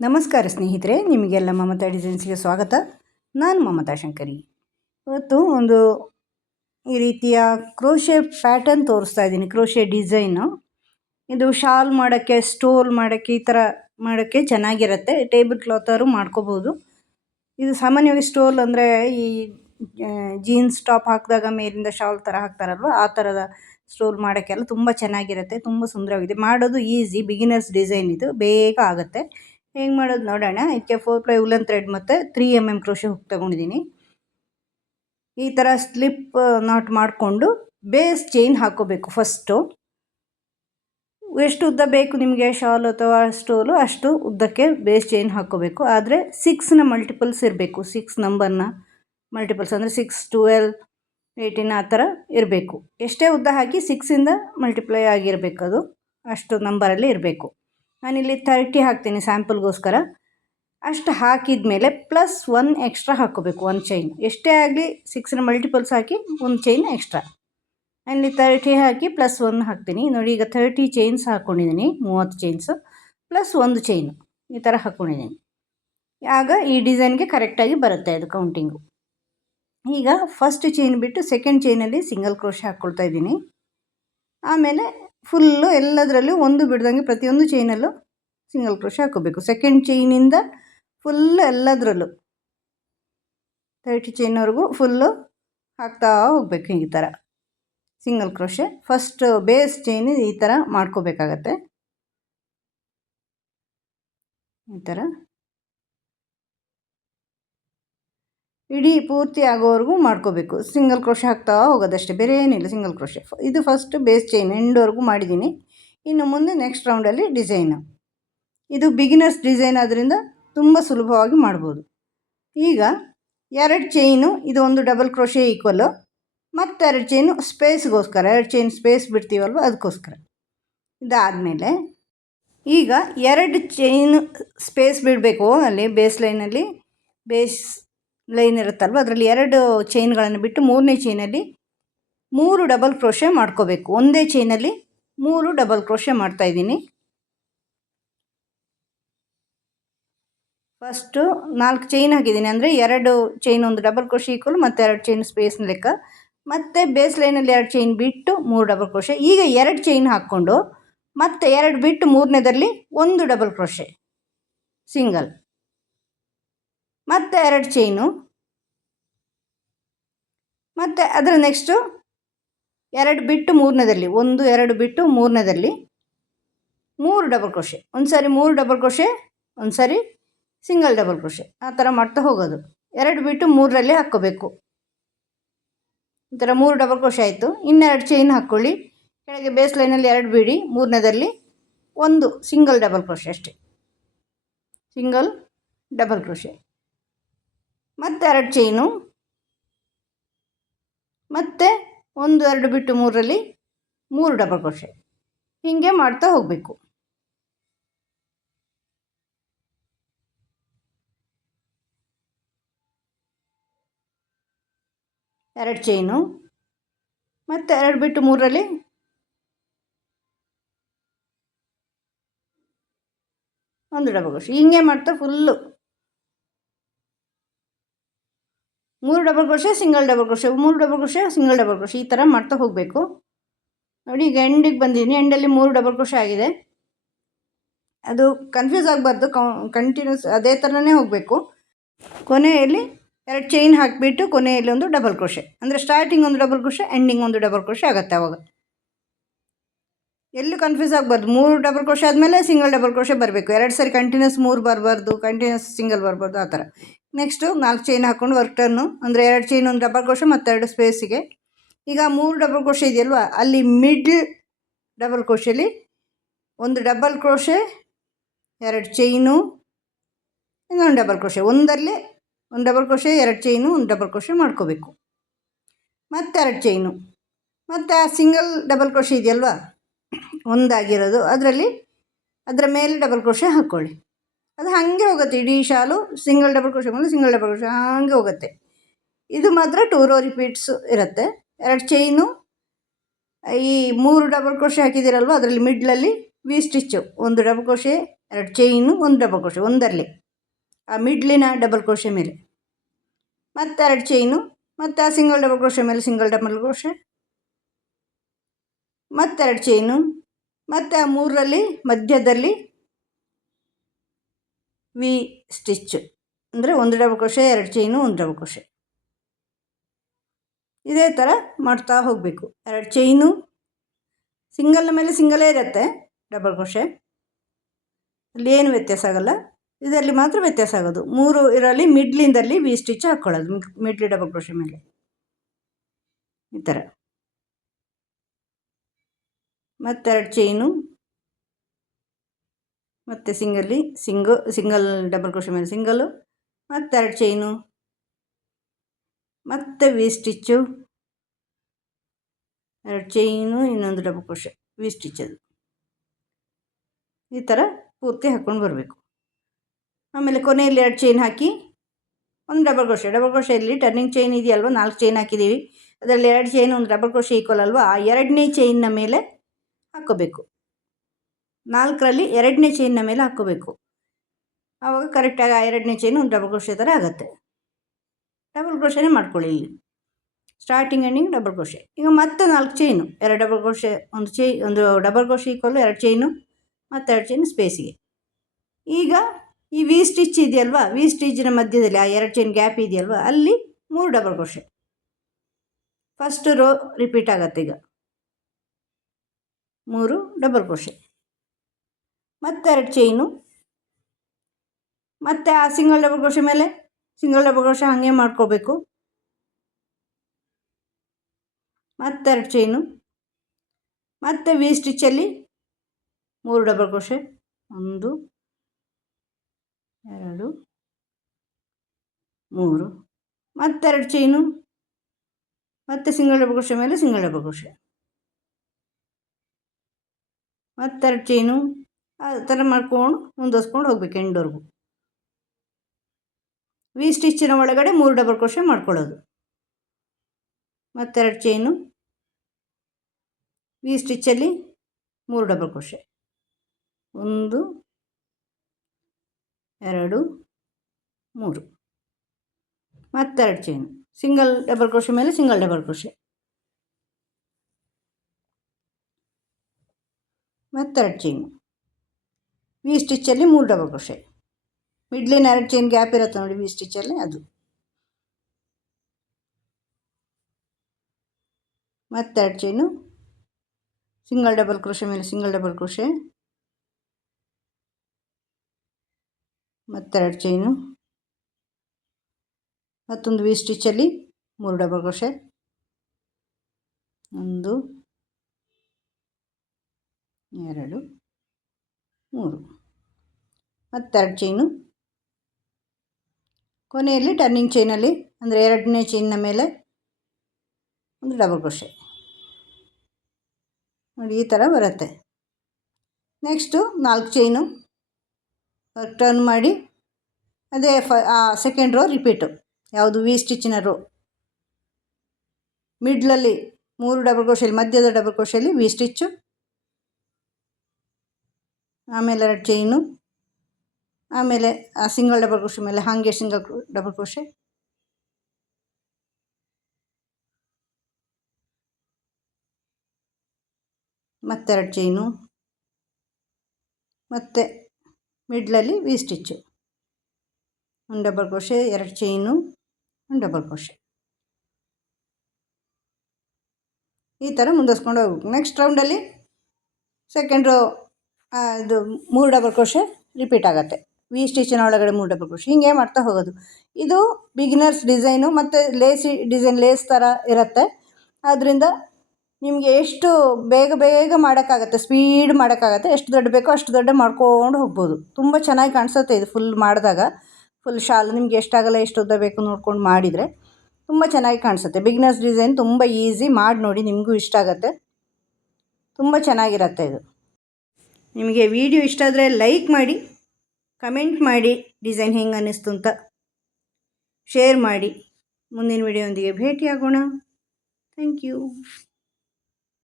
ನಮಸ್ಕಾರ ಸ್ನೇಹಿತರೆ, ನಿಮಗೆಲ್ಲ ಮಮತಾ ಡಿಸೈನ್ಸ್ಗೆ ಸ್ವಾಗತ. ನಾನು ಮಮತಾ ಶಂಕರಿ. ಇವತ್ತು ಒಂದು ಈ ರೀತಿಯ ಕ್ರೋಶೆ ಪ್ಯಾಟರ್ನ್ ತೋರಿಸ್ತಾ ಇದ್ದೀನಿ. ಕ್ರೋಶೆ ಡಿಸೈನು ಇದು ಶಾಲ್ ಮಾಡೋಕ್ಕೆ, ಸ್ಟೋಲ್ ಮಾಡೋಕ್ಕೆ, ಈ ಥರ ಮಾಡೋಕ್ಕೆ ಚೆನ್ನಾಗಿರುತ್ತೆ. ಟೇಬಲ್ ಕ್ಲಾತರು ಮಾಡ್ಕೋಬೋದು. ಇದು ಸಾಮಾನ್ಯವಾಗಿ ಸ್ಟೋಲ್ ಅಂದರೆ ಈ ಜೀನ್ಸ್ ಟಾಪ್ ಹಾಕಿದಾಗ ಮೇಲಿಂದ ಶಾಲ್ ಥರ ಹಾಕ್ತಾರಲ್ವ, ಆ ಥರದ ಸ್ಟೋಲ್ ಮಾಡೋಕ್ಕೆಲ್ಲ ತುಂಬ ಚೆನ್ನಾಗಿರುತ್ತೆ. ತುಂಬ ಸುಂದರವಾಗಿದೆ. ಮಾಡೋದು ಈಸಿ, ಬಿಗಿನರ್ಸ್ ಡಿಸೈನ್. ಇದು ಬೇಗ ಆಗುತ್ತೆ. ಹೆಂಗೆ ಮಾಡೋದು ನೋಡೋಣ. ಇದಕ್ಕೆ 4 ಪ್ಲೈ ಉಲನ್ ಥ್ರೆಡ್ ಮತ್ತು 3 mm ಕ್ರೋಶೆ ಹುಕ್ ತೊಗೊಂಡಿದ್ದೀನಿ. ಈ ಥರ ಸ್ಲಿಪ್ ನಾಟ್ ಮಾಡಿಕೊಂಡು ಬೇಸ್ ಚೈನ್ ಹಾಕ್ಕೋಬೇಕು. ಫಸ್ಟು ಎಷ್ಟು ಉದ್ದ ಬೇಕು ನಿಮಗೆ ಶಾಲು ಅಥವಾ ಸ್ಟೋಲು, ಅಷ್ಟು ಉದ್ದಕ್ಕೆ ಬೇಸ್ ಚೈನ್ ಹಾಕ್ಕೋಬೇಕು. ಆದರೆ 6ನ ಮಲ್ಟಿಪಲ್ಸ್ ಇರಬೇಕು. 6 ನಂಬರ್ನ ಮಲ್ಟಿಪಲ್ಸ್ ಅಂದರೆ 6, 12, 18 ಆ ಥರ ಇರಬೇಕು. ಎಷ್ಟೇ ಉದ್ದ ಹಾಕಿ 6ಇಂದ ಮಲ್ಟಿಪ್ಲೈ ಆಗಿರಬೇಕು. ಅದು ಅಷ್ಟು ನಂಬರಲ್ಲಿ ಇರಬೇಕು. ನಾನಿಲ್ಲಿ 30 ಹಾಕ್ತೀನಿ ಸ್ಯಾಂಪಲ್ಗೋಸ್ಕರ. ಅಷ್ಟು ಹಾಕಿದ ಮೇಲೆ +1 ಎಕ್ಸ್ಟ್ರಾ ಹಾಕ್ಕೋಬೇಕು. 1 ಚೈನ್ ಎಷ್ಟೇ ಆಗಲಿ 6ನ ಮಲ್ಟಿಪಲ್ಸ್ ಹಾಕಿ 1 ಚೈನ್ ಎಕ್ಸ್ಟ್ರಾ. ಅಲ್ಲಿ 30 ಹಾಕಿ +1 ಹಾಕ್ತೀನಿ. ನೋಡಿ, ಈಗ 30 ಚೈನ್ಸ್ ಹಾಕ್ಕೊಂಡಿದ್ದೀನಿ. 30 ಚೈನ್ಸು +1 ಚೈನು ಈ ಥರ ಹಾಕ್ಕೊಂಡಿದ್ದೀನಿ. ಆಗ ಈ ಡಿಸೈನ್ಗೆ ಕರೆಕ್ಟಾಗಿ ಬರುತ್ತೆ ಅದು ಕೌಂಟಿಂಗು. ಈಗ ಫಸ್ಟ್ ಚೈನ್ ಬಿಟ್ಟು ಸೆಕೆಂಡ್ ಚೈನಲ್ಲಿ ಸಿಂಗಲ್ ಕ್ರೋಶೆ ಹಾಕ್ಕೊಳ್ತಾ ಇದ್ದೀನಿ. ಆಮೇಲೆ ಫುಲ್ಲು ಎಲ್ಲದರಲ್ಲೂ ಒಂದು ಬಿಡ್ದಂಗೆ ಪ್ರತಿಯೊಂದು ಚೈನಲ್ಲೂ ಸಿಂಗಲ್ ಕ್ರೋಶೆ ಹಾಕ್ಕೋಬೇಕು. ಸೆಕೆಂಡ್ ಚೈನಿಂದ ಫುಲ್ಲು ಎಲ್ಲದರಲ್ಲೂ 30 ಚೈನ್ವರೆಗೂ ಫುಲ್ಲು ಹಾಕ್ತಾ ಹೋಗ್ಬೇಕು. ಈ ಥರ single crochet first base chain ಈ ಥರ ಮಾಡ್ಕೋಬೇಕಾಗತ್ತೆ. ಈ ಥರ ಇಡೀ ಪೂರ್ತಿ ಆಗೋವರೆಗೂ ಮಾಡ್ಕೋಬೇಕು. ಸಿಂಗಲ್ ಕ್ರೋಶೆ ಹಾಕ್ತಾ ಹೋಗೋದಷ್ಟೇ, ಬೇರೆ ಏನಿಲ್ಲ. ಸಿಂಗಲ್ ಕ್ರೋಶೆ ಇದು ಫಸ್ಟ್ ಬೇಸ್ ಚೈನ್ ಎಂಡ್ವರೆಗೂ ಮಾಡಿದ್ದೀನಿ. ಇನ್ನು ಮುಂದೆ ನೆಕ್ಸ್ಟ್ ರೌಂಡಲ್ಲಿ ಡಿಸೈನು. ಇದು ಬಿಗಿನರ್ಸ್ ಡಿಸೈನ್ ಆದ್ದರಿಂದ ತುಂಬ ಸುಲಭವಾಗಿ ಮಾಡ್ಬೋದು. ಈಗ 2 ಚೈನು, ಇದು ಒಂದು ಡಬಲ್ ಕ್ರೋಶೆ ಈಕ್ವಲ್ಲು, ಮತ್ತು 2 ಚೈನು ಸ್ಪೇಸ್ಗೋಸ್ಕರ, 2 ಚೈನ್ ಸ್ಪೇಸ್ ಬಿಡ್ತೀವಲ್ವ ಅದಕ್ಕೋಸ್ಕರ. ಇದಾದಮೇಲೆ ಈಗ 2 ಚೈನು ಸ್ಪೇಸ್ ಬಿಡಬೇಕು. ಅಲ್ಲಿ ಬೇಸ್ ಲೈನಲ್ಲಿ ಬೇಸ್ ಲೈನ್ ಇರುತ್ತಲ್ವ, ಅದರಲ್ಲಿ 2 ಚೈನ್ಗಳನ್ನು ಬಿಟ್ಟು 3ನೇ ಚೈನಲ್ಲಿ 3 ಡಬಲ್ ಕ್ರೋಶೆ ಮಾಡ್ಕೋಬೇಕು. ಒಂದೇ ಚೈನಲ್ಲಿ 3 ಡಬಲ್ ಕ್ರೋಶೆ ಮಾಡ್ತಾಯಿದ್ದೀನಿ. ಫಸ್ಟು 4 ಚೈನ್ ಹಾಕಿದ್ದೀನಿ, ಅಂದರೆ 2 ಚೈನ್ ಒಂದು ಡಬಲ್ ಕ್ರೋಶೆ ಈಕ್ವಲ್ ಮತ್ತು 2 ಚೈನ್ ಸ್ಪೇಸ್ನ ಲೆಕ್ಕ. ಮತ್ತು ಬೇಸ್ ಲೈನಲ್ಲಿ 2 ಚೈನ್ ಬಿಟ್ಟು 3 ಡಬಲ್ ಕ್ರೋಶೆ. ಈಗ 2 ಚೈನ್ ಹಾಕ್ಕೊಂಡು ಮತ್ತೆ 2 ಬಿಟ್ಟು 3ನೇದರಲ್ಲಿ 1 ಡಬಲ್ ಕ್ರೋಶೆ ಸಿಂಗಲ್, ಮತ್ತು 2 ಚೈನು, ಮತ್ತು ಅದರ ನೆಕ್ಸ್ಟು 2 ಬಿಟ್ಟು 3ನೇದಲ್ಲಿ 1, 2 ಬಿಟ್ಟು 3ನೇದಲ್ಲಿ 3 ಡಬಲ್ ಕ್ರೋಶೆ. ಒಂದು ಸಾರಿ 3 ಡಬಲ್ ಕ್ರೋಶೆ, ಒಂದು ಸಾರಿ ಸಿಂಗಲ್ ಡಬಲ್ ಕ್ರೋಶೆ, ಆ ಥರ ಮಾಡ್ತಾ ಹೋಗೋದು. 2 ಬಿಟ್ಟು 3ರಲ್ಲಿ ಹಾಕ್ಕೋಬೇಕು. ಈ ಥರ 3 ಡಬಲ್ ಕ್ರೋಶೆ ಆಯಿತು. ಇನ್ನೆರಡು ಚೈನ್ ಹಾಕ್ಕೊಳ್ಳಿ. ಕೆಳಗೆ ಬೇಸ್ ಲೈನಲ್ಲಿ 2 ಬಿಡಿ, 3ನೇದಲ್ಲಿ 1 ಸಿಂಗಲ್ ಡಬಲ್ ಕ್ರೋಶೆ ಅಷ್ಟೇ. ಸಿಂಗಲ್ ಡಬಲ್ ಕ್ರೋಶೆ, ಮತ್ತು 2 ಚೈನು, ಮತ್ತು 1, 2 ಬಿಟ್ಟು 3ರಲ್ಲಿ 3 ಡಬಲ್ ಕ್ರೋಶೆ. ಹೀಗೆ ಮಾಡ್ತಾ ಹೋಗಬೇಕು. 2 ಚೈನು, ಮತ್ತು 2 ಬಿಟ್ಟು 3ರಲ್ಲಿ 1 ಡಬಲ್ ಕ್ರೋಶೆ. ಹಿಂಗೆ ಮಾಡ್ತಾ full 3 double crochet, single double crochet, 3 double crochet, single double crochet, ಈ ಥರ ಮಾಡ್ತಾ ಹೋಗಬೇಕು. ನೋಡಿ, ಈಗ ಎಂಡಿಗೆ ಬಂದಿದ್ದೀನಿ. ಎಂಡಲ್ಲಿ 3 ಡಬಲ್ ಕ್ರೋಶೆ ಆಗಿದೆ. ಅದು ಕನ್ಫ್ಯೂಸ್ ಆಗಬಾರ್ದು, ಕಂಟಿನ್ಯೂಸ್ ಅದೇ ಥರನೇ ಹೋಗಬೇಕು. ಕೊನೆಯಲ್ಲಿ 2 ಚೈನ್ ಹಾಕಿಬಿಟ್ಟು ಕೊನೆಯಲ್ಲಿ ಒಂದು ಡಬಲ್ ಕ್ರೋಶೆ, ಅಂದರೆ ಸ್ಟಾರ್ಟಿಂಗ್ ಒಂದು ಡಬಲ್ ಕ್ರೋಶೆ, ಎಂಡಿಂಗ್ ಒಂದು ಡಬಲ್ ಕ್ರೋಶೆ ಆಗುತ್ತೆ. ಆವಾಗ ಎಲ್ಲೂ ಕನ್ಫ್ಯೂಸ್ ಆಗಬಾರ್ದು. 3 ಡಬಲ್ ಕ್ರೋಶೆ ಆದಮೇಲೆ ಸಿಂಗಲ್ ಡಬಲ್ ಕ್ರೋಶೆ ಬರಬೇಕು. 2 ಸಾರಿ ಕಂಟಿನ್ಯೂಸ್ 3 ಬರಬಾರ್ದು, ಕಂಟಿನ್ಯೂಸ್ ಸಿಂಗಲ್ ಬರಬಾರ್ದು, ಆ ಥರ. ನೆಕ್ಸ್ಟು 4 ಚೈನ್ ಹಾಕ್ಕೊಂಡು ವರ್ಕ್ ಟರ್ನು, ಅಂದರೆ 2 ಚೈನ್ ಒಂದು ಡಬಲ್ ಕ್ರೋಶೆ ಮತ್ತು 2 ಸ್ಪೇಸಿಗೆ. ಈಗ 3 ಡಬಲ್ ಕ್ರೋಶೆ ಇದೆಯಲ್ವ, ಅಲ್ಲಿ ಮಿಡ್ಲ್ ಡಬಲ್ ಕ್ರೋಶೆಲಿ 1 ಡಬಲ್ ಕ್ರೋಶೆ, 2 ಚೈನು, ಇನ್ನೊಂದು ಡಬಲ್ ಕ್ರೋಶೆ. ಒಂದರಲ್ಲಿ 1 double crochet, 2 chain, 1 double crochet ಮಾಡ್ಕೋಬೇಕು. ಮತ್ತು 2 ಚೈನು, ಮತ್ತು ಆ ಸಿಂಗಲ್ ಡಬಲ್ ಕ್ರೋಶೆ ಇದೆಯಲ್ವ ಒಂದಾಗಿರೋದು, ಅದರ ಮೇಲೆ ಡಬಲ್ ಕ್ರೋಶೆ ಹಾಕ್ಕೊಳ್ಳಿ. ಅದು ಹಾಗೆ ಹೋಗುತ್ತೆ ಇಡೀ ಶಾಲು. ಸಿಂಗಲ್ ಡಬಲ್ ಕ್ರೋಶೆ ಮೇಲೆ ಸಿಂಗಲ್ ಡಬಲ್ ಕ್ರೋಶೆ ಹಾಗೆ ಹೋಗುತ್ತೆ. ಇದು ಮಾತ್ರ 2 ರೋ ರಿಪೀಟ್ಸ್ ಇರುತ್ತೆ. 2 ಚೈನು, ಈ 3 ಡಬಲ್ ಕ್ರೋಶೆ ಹಾಕಿದ್ದೀರಲ್ವ ಅದರಲ್ಲಿ ಮಿಡ್ಲಲ್ಲಿ V stitch, 1 double crochet, 2 chain, 1 double crochet ಒಂದರಲ್ಲಿ ಆ ಮಿಡ್ಲಿನ ಡಬಲ್ ಕ್ರೋಶೆ ಮೇಲೆ, ಮತ್ತು 2 ಚೈನು, ಮತ್ತು ಆ ಸಿಂಗಲ್ ಡಬಲ್ ಕ್ರೋಶೆ ಮೇಲೆ ಸಿಂಗಲ್ ಡಬಲ್ ಕ್ರೋಶೆ, ಮತ್ತು 2 ಚೈನು, ಮತ್ತು ಆ 3ರಲ್ಲಿ ಮಧ್ಯದಲ್ಲಿ ವಿ ಸ್ಟಿಚ್ಚು, ಅಂದರೆ 1 double crochet, 2 chain, 1 double crochet. ಇದೇ ಥರ ಮಾಡ್ತಾ ಹೋಗಬೇಕು. 2 ಚೈನು, ಸಿಂಗಲ್ನ ಮೇಲೆ ಸಿಂಗಲೇ ಇರುತ್ತೆ ಡಬಲ್ ಕ್ರೋಶೆ, ಅಲ್ಲಿ ಏನು ವ್ಯತ್ಯಾಸ ಆಗೋಲ್ಲ. ಇದರಲ್ಲಿ ಮಾತ್ರ ವ್ಯತ್ಯಾಸ ಆಗೋದು. 3 ಇದರಲ್ಲಿ ಮಿಡ್ಲಿಂದಲ್ಲಿ ವಿ ಸ್ಟಿಚ್ ಹಾಕ್ಕೊಳ್ಳೋದು, ಮಿಡ್ಲಿ ಡಬಲ್ ಕ್ರೋಶೆ ಮೇಲೆ ಈ ಥರ. ಮತ್ತು 2 ಚೈನು, ಮತ್ತು ಸಿಂಗಲ್ ಡಬಲ್ ಕ್ರೋಶೆ ಮೇಲೆ ಸಿಂಗಲ್ಲು, ಮತ್ತು 2 ಚೈನು, ಮತ್ತು ವಿ ಸ್ಟಿಚ್ಚು, 2 ಚೈನು, ಇನ್ನೊಂದು ಡಬಲ್ ಕ್ರೋಶೆ, ವಿ ಸ್ಟಿಚ್. ಅದು ಈ ಥರ ಪೂರ್ತಿ ಹಾಕ್ಕೊಂಡು ಬರಬೇಕು. ಆಮೇಲೆ ಕೊನೆಯಲ್ಲಿ 2 ಚೈನ್ ಹಾಕಿ 1 ಡಬಲ್ ಕ್ರೋಶೆಯಲ್ಲಿ ಟರ್ನಿಂಗ್ ಚೈನ್ ಇದೆಯಲ್ವ, 4 ಚೈನ್ ಹಾಕಿದ್ದೀವಿ, ಅದರಲ್ಲಿ 2 ಚೈನ್ 1 ಡಬಲ್ ಕ್ರೋಶೆ ಈಕ್ವಲ್ ಅಲ್ವಾ, ಆ 2ನೇ ಚೈನ್ನ ಮೇಲೆ ಹಾಕ್ಕೋಬೇಕು. 4ರಲ್ಲಿ 2ನೇ ಚೈನ್ನ ಮೇಲೆ ಹಾಕ್ಕೋಬೇಕು. ಆವಾಗ ಕರೆಕ್ಟಾಗಿ ಆ 2ನೇ ಚೈನ್ 1 ಡಬಲ್ ಕ್ರೋಶೆ ಥರ ಆಗುತ್ತೆ. ಡಬಲ್ ಕ್ರೋಶೆನೇ ಮಾಡ್ಕೊಳ್ಳಿ ಇಲ್ಲಿ, ಸ್ಟಾರ್ಟಿಂಗ್ ಎಂಡಿಂಗ್ ಡಬಲ್ ಕ್ರೋಶೆ. ಈಗ ಮತ್ತೆ 4 ಚೈನು, 2 ಡಬಲ್ ಕ್ರೋಶೆ, ಒಂದು ಡಬಲ್ ಕ್ರೋಶೆ ಈಕ್ವಲ್ಲು 2 ಚೈನು, ಮತ್ತು 2 ಚೈನು ಸ್ಪೇಸಿಗೆ. ಈಗ ಈ ವಿ ಸ್ಟಿಚ್ ಇದೆಯಲ್ವಾ, ವಿ ಸ್ಟಿಚ್ನ ಮಧ್ಯದಲ್ಲಿ ಆ 2 ಚೈನ್ ಗ್ಯಾಪ್ ಇದೆಯಲ್ವಾ, ಅಲ್ಲಿ 3 double crochet. First row repeat ಆಗುತ್ತೆ. ಈಗ 3 ಡಬಲ್ ಕ್ರೋಶೆ, ಮತ್ತು 2 ಚೈನು, ಮತ್ತು ಆ ಸಿಂಗಲ್ ಡಬಲ್ ಕ್ರೋಶೆ ಮೇಲೆ ಸಿಂಗಲ್ ಡಬಲ್ ಕ್ರೋಶೆ ಹಾಗೆ ಮಾಡ್ಕೋಬೇಕು, ಮತ್ತು 2 ಚೈನು, ಮತ್ತು ವಿ ಸ್ಟಿಚ್ಚಲ್ಲಿ 3 ಡಬಲ್ ಕ್ರೋಶೆ, 1 2 3, ಮತ್ತು 2 ಚೈನು, ಮತ್ತು ಸಿಂಗಲ್ ಡಬಲ್ ಕ್ರೋಶೆ ಮೇಲೆ ಸಿಂಗಲ್ ಡಬಲ್ ಕ್ರೋಶೆ, ಮತ್ತು 2 ಚೈನು. ಆ ಥರ ಮಾಡ್ಕೊಂಡು ಮುಂದುವರ್ಸ್ಕೊಂಡು ಹೋಗ್ಬೇಕು ಎಂಡ್ವರೆಗೂ. ವಿ ಸ್ಟಿಚ್ಚಿನ ಒಳಗಡೆ 3 ಡಬಲ್ ಕ್ರೋಶೆ ಮಾಡ್ಕೊಳ್ಳೋದು, ಮತ್ತು 2 ಚೈನು, ವಿ ಸ್ಟಿಚ್ಚಲ್ಲಿ 3 ಡಬಲ್ ಕ್ರೋಶೆ, 1 2 3, ಮತ್ತು 2 ಚೈನು, ಸಿಂಗಲ್ ಡಬಲ್ ಕ್ರೋಶೆ ಮೇಲೆ ಸಿಂಗಲ್ ಡಬಲ್ ಕ್ರೋಶೆ, ಮತ್ತು 2 ಚೈನು, ವಿ ಸ್ಟಿಚ್ಚಲ್ಲಿ 3 ಡಬಲ್ ಕ್ರೋಶೆ, ಮಿಡ್ಲಿನ 2 ಚೈನ್ ಗ್ಯಾಪ್ ಇರುತ್ತೆ ನೋಡಿ ವಿ ಸ್ಟಿಚ್ಚಲ್ಲಿ, ಅದು. ಮತ್ತು 2 ಚೈನು, ಸಿಂಗಲ್ ಡಬಲ್ ಕ್ರೋಶೆ ಮೇಲೆ ಸಿಂಗಲ್ ಡಬಲ್ ಕ್ರೋಶೆ, ಮತ್ತು 2 ಚೈನು, ಮತ್ತೊಂದು ವಿ ಸ್ಟಿಚ್ಚಲ್ಲಿ 3 ಡಬಲ್ ಕ್ರೋಶೆ, 1 2 3, ಮತ್ತು 2 ಚೈನು. ಕೊನೆಯಲ್ಲಿ ಟರ್ನಿಂಗ್ ಚೈನಲ್ಲಿ, ಅಂದರೆ 2ನೇ ಚೈನ್ನ ಮೇಲೆ 1 ಡಬಲ್ ಕ್ರೋಶೆ ನೋಡಿ, ಈ ಥರ ಬರುತ್ತೆ. ನೆಕ್ಸ್ಟು 4 ಚೈನು ಟರ್ನ್ ಮಾಡಿ, ಅದೇ ಸೆಕೆಂಡ್ ರೋ ರಿಪೀಟು, ಯಾವುದು ವಿ ಸ್ಟಿಚ್ಚಿನ ರೋ ಮಿಡ್ಲಲ್ಲಿ 3 ಡಬಲ್ ಕ್ರೋಶೆಯಲ್ಲಿ, ಮಧ್ಯದ ಡಬಲ್ ಕ್ರೋಶೆಯಲ್ಲಿ ವಿ ಸ್ಟಿಚ್ಚು, ಆಮೇಲೆ 2 ಚೈನು, ಆಮೇಲೆ ಆ ಸಿಂಗಲ್ ಡಬಲ್ ಕ್ರೋಶೆ ಮೇಲೆ ಹಾಗೆ ಸಿಂಗಲ್ ಡಬಲ್ ಕ್ರೋಶೆ, ಮತ್ತು 2 ಚೈನು, ಮತ್ತು ಮಿಡ್ಲಲ್ಲಿ V stitch, 1 double crochet, 2 chain, 1 double crochet. ಈ ಥರ ಮುಂದುವರ್ಸ್ಕೊಂಡು ಹೋಗ್ಬೇಕು. ನೆಕ್ಸ್ಟ್ ರೌಂಡಲ್ಲಿ ಸೆಕೆಂಡ್ ರೋ ಇದು 3 ಡಬಲ್ ಕ್ರೋಶೆ ರಿಪೀಟ್ ಆಗುತ್ತೆ, ವಿ ಸ್ಟಿಚ್ಚಿನ ಒಳಗಡೆ 3 ಡಬಲ್ ಕ್ರೋಶೆ. ಹಿಂಗೆ ಮಾಡ್ತಾ ಹೋಗೋದು. ಇದು ಬಿಗಿನರ್ಸ್ ಡಿಸೈನು, ಮತ್ತು ಲೇಸ್ ಥರ ಇರುತ್ತೆ. ಆದ್ದರಿಂದ ನಿಮಗೆ ಎಷ್ಟು ಬೇಗ ಮಾಡೋಕ್ಕಾಗತ್ತೆ, ಸ್ಪೀಡ್ ಮಾಡೋಕ್ಕಾಗತ್ತೆ, ಎಷ್ಟು ದೊಡ್ಡ ಬೇಕೋ ಅಷ್ಟು ದೊಡ್ಡ ಮಾಡ್ಕೊಂಡು ಹೋಗ್ಬೋದು. ತುಂಬ ಚೆನ್ನಾಗಿ ಕಾಣಿಸುತ್ತೆ ಇದು ಫುಲ್ ಮಾಡಿದಾಗ. ಫುಲ್ ಶಾಲು ನಿಮ್ಗೆ ಎಷ್ಟಾಗಲ್ಲ, ಎಷ್ಟು ಉದ್ದ ಬೇಕು ನೋಡ್ಕೊಂಡು ಮಾಡಿದರೆ ತುಂಬ ಚೆನ್ನಾಗಿ ಕಾಣಿಸುತ್ತೆ. ಬಿಗಿನರ್ಸ್ ಡಿಸೈನ್ ತುಂಬ ಈಸಿ, ಮಾಡಿ ನೋಡಿ, ನಿಮಗೂ ಇಷ್ಟ ಆಗುತ್ತೆ, ತುಂಬ ಚೆನ್ನಾಗಿರುತ್ತೆ ಇದು. ನಿಮಗೆ ವಿಡಿಯೋ ಇಷ್ಟ ಆದರೆ ಲೈಕ್ ಮಾಡಿ, ಕಮೆಂಟ್ ಮಾಡಿ, ಡಿಸೈನ್ ಹೆಂಗೆ ಅನ್ನಿಸ್ತು ಅಂತ ಶೇರ್ ಮಾಡಿ. ಮುಂದಿನ ವಿಡಿಯೋದೊಂದಿಗೆ ಭೇಟಿಯಾಗೋಣ. Thank you.